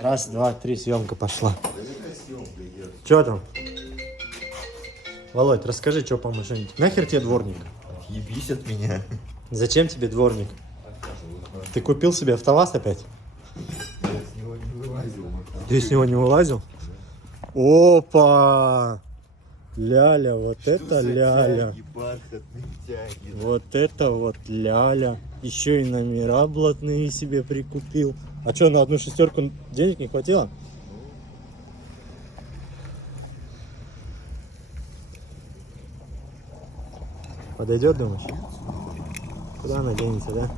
Раз, два, три, съемка пошла. Че там? Володь, расскажи, что по машине. Нахер тебе дворник? Ебись от меня. Зачем тебе дворник? Ты купил себе АвтоВАЗ опять? Я с него не вылазил. Ты с него не вылазил? Опа! Ляля, вот это ляля. Бархатные тяги. Вот это вот ляля. Еще и номера блатные себе прикупил. А что, на одну шестерку денег не хватило? Подойдет, думаешь? Куда она денется, да?